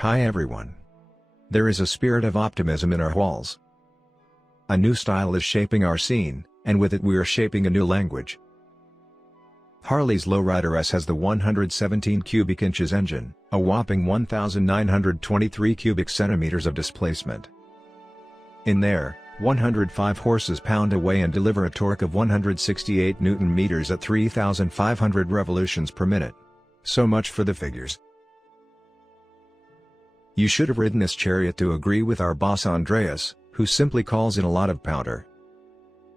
Hi everyone. There is a spirit of optimism in our halls. A new style is shaping our scene, and with it we are shaping a new language. Harley's Lowrider S has the 117 cubic inches engine, a whopping 1,923 cubic centimeters of displacement. In there, 105 horses-pound away and deliver a torque of 168 Newton-meters at 3,500 revolutions per minute. So much for the figures. You should have ridden this chariot to agree with our boss Andreas, who simply calls it a lot of powder.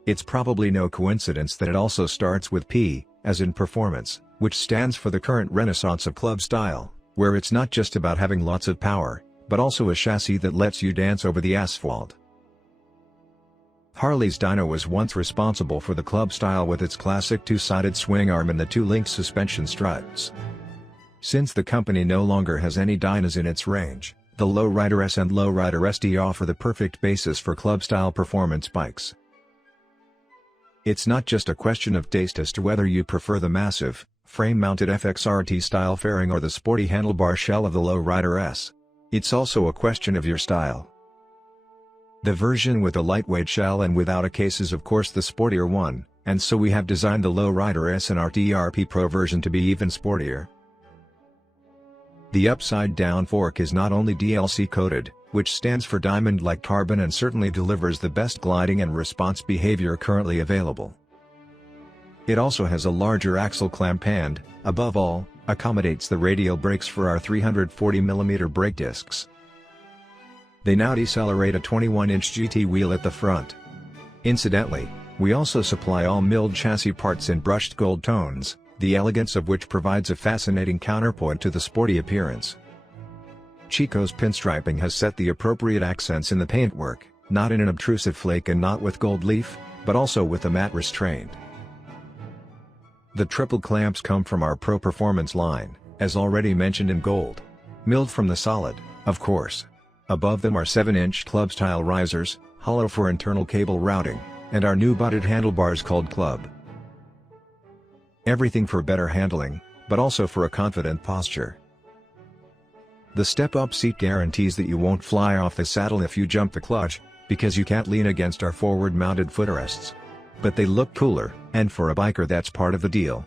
It's probably no coincidence that it also starts with P, as in performance, which stands for the current renaissance of club style, where it's not just about having lots of power, but also a chassis that lets you dance over the asphalt. Harley's dyno was once responsible for the club style with its classic two-sided swing arm and the two-link suspension struts. Since the company no longer has any dynos in its range, the Lowrider S and Lowrider SD offer the perfect basis for club-style performance bikes. It's not just a question of taste as to whether you prefer the massive, frame-mounted FXRT-style fairing or the sporty handlebar shell of the Lowrider S. It's also a question of your style. The version with a lightweight shell and without a case is of course the sportier one, and so we have designed the Lowrider S and our TRP-PRO version to be even sportier. The upside-down fork is not only DLC-coated, which stands for diamond-like carbon and certainly delivers the best gliding and response behavior currently available. It also has a larger axle clamp and, above all, accommodates the radial brakes for our 340mm brake discs. They now decelerate a 21-inch GT wheel at the front. Incidentally, we also supply all milled chassis parts in brushed gold tones, the elegance of which provides a fascinating counterpoint to the sporty appearance. Chico's pinstriping has set the appropriate accents in the paintwork, not in an obtrusive flake and not with gold leaf, but also with a matte restraint. The triple clamps come from our Pro Performance line, as already mentioned in gold. Milled from the solid, of course. Above them are 7-inch club-style risers, hollow for internal cable routing, and our new butted handlebars called Club. Everything for better handling, but also for a confident posture. The step-up seat guarantees that you won't fly off the saddle if you jump the clutch, because you can't lean against our forward-mounted footrests. But they look cooler, and for a biker that's part of the deal.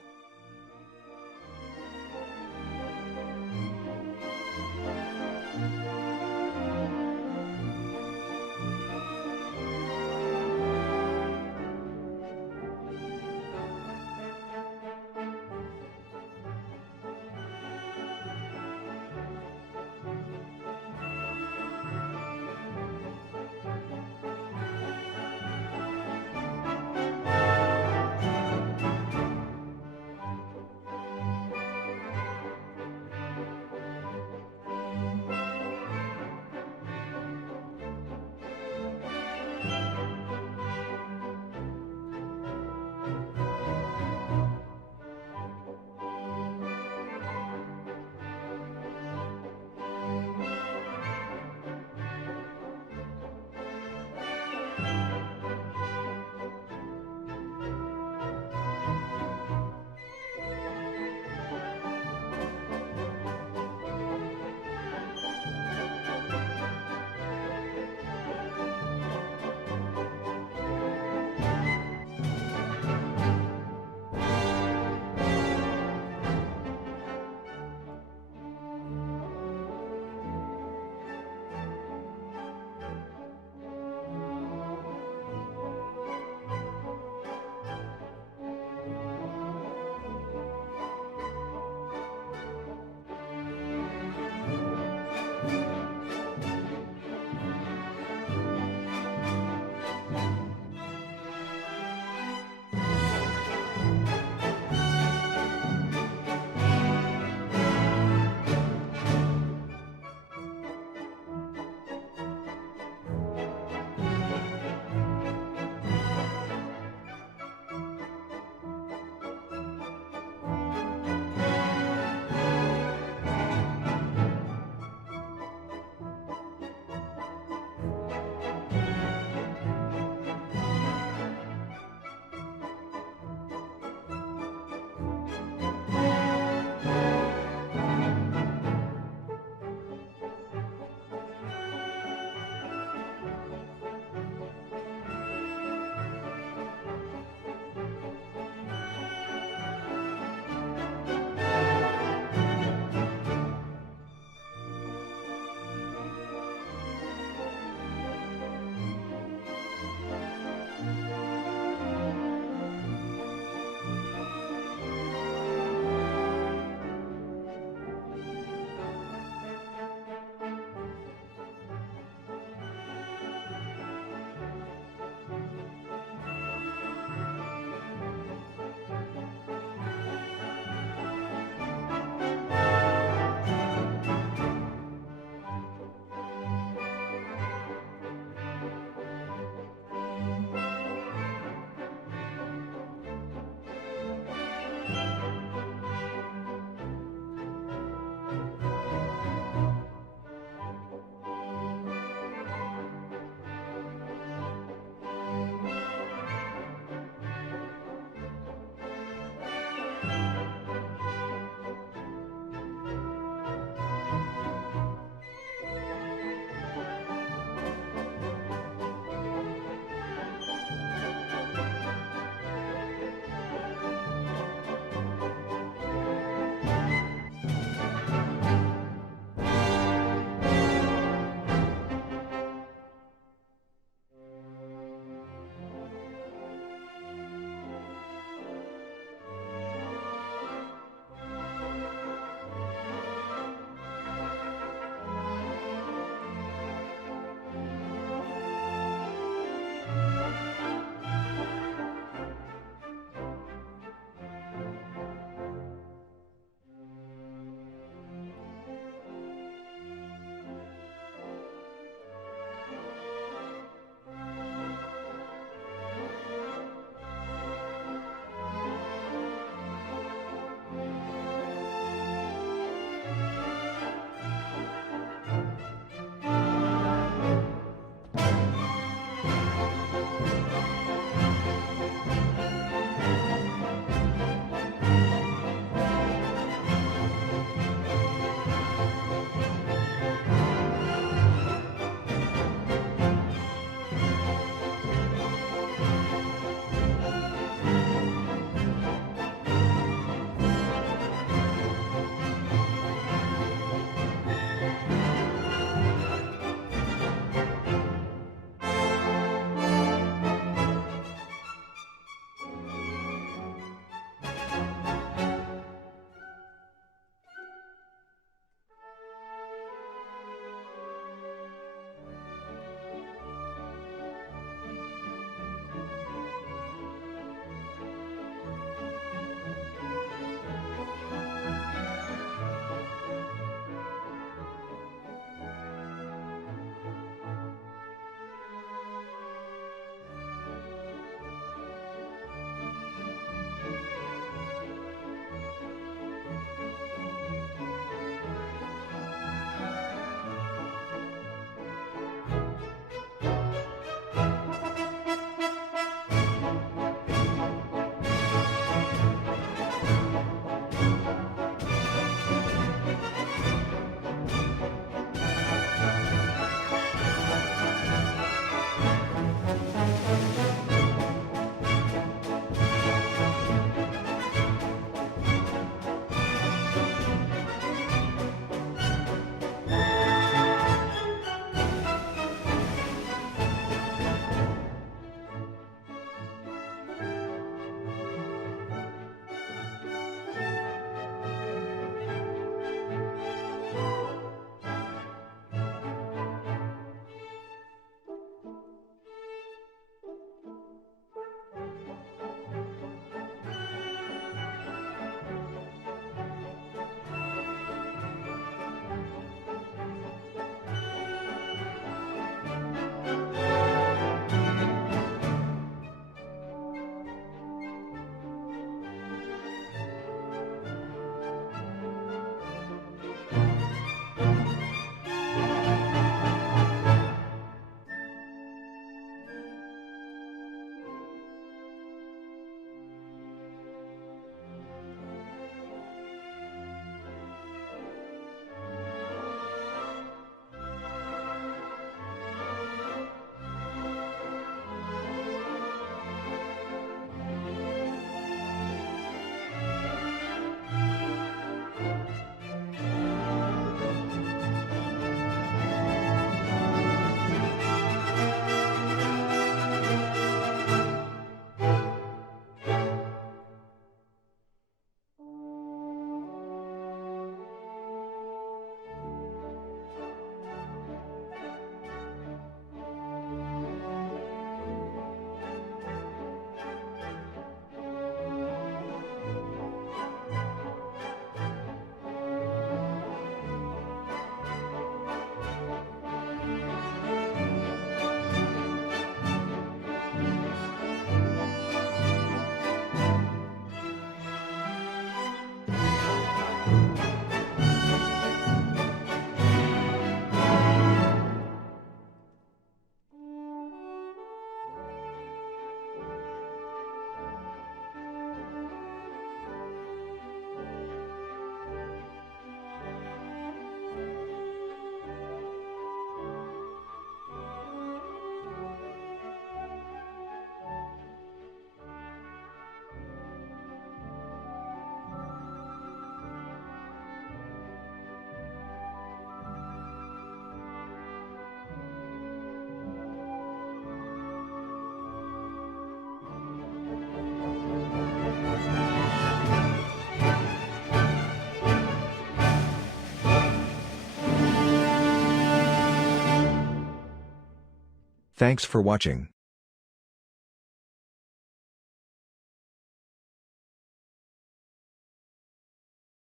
Thanks for watching.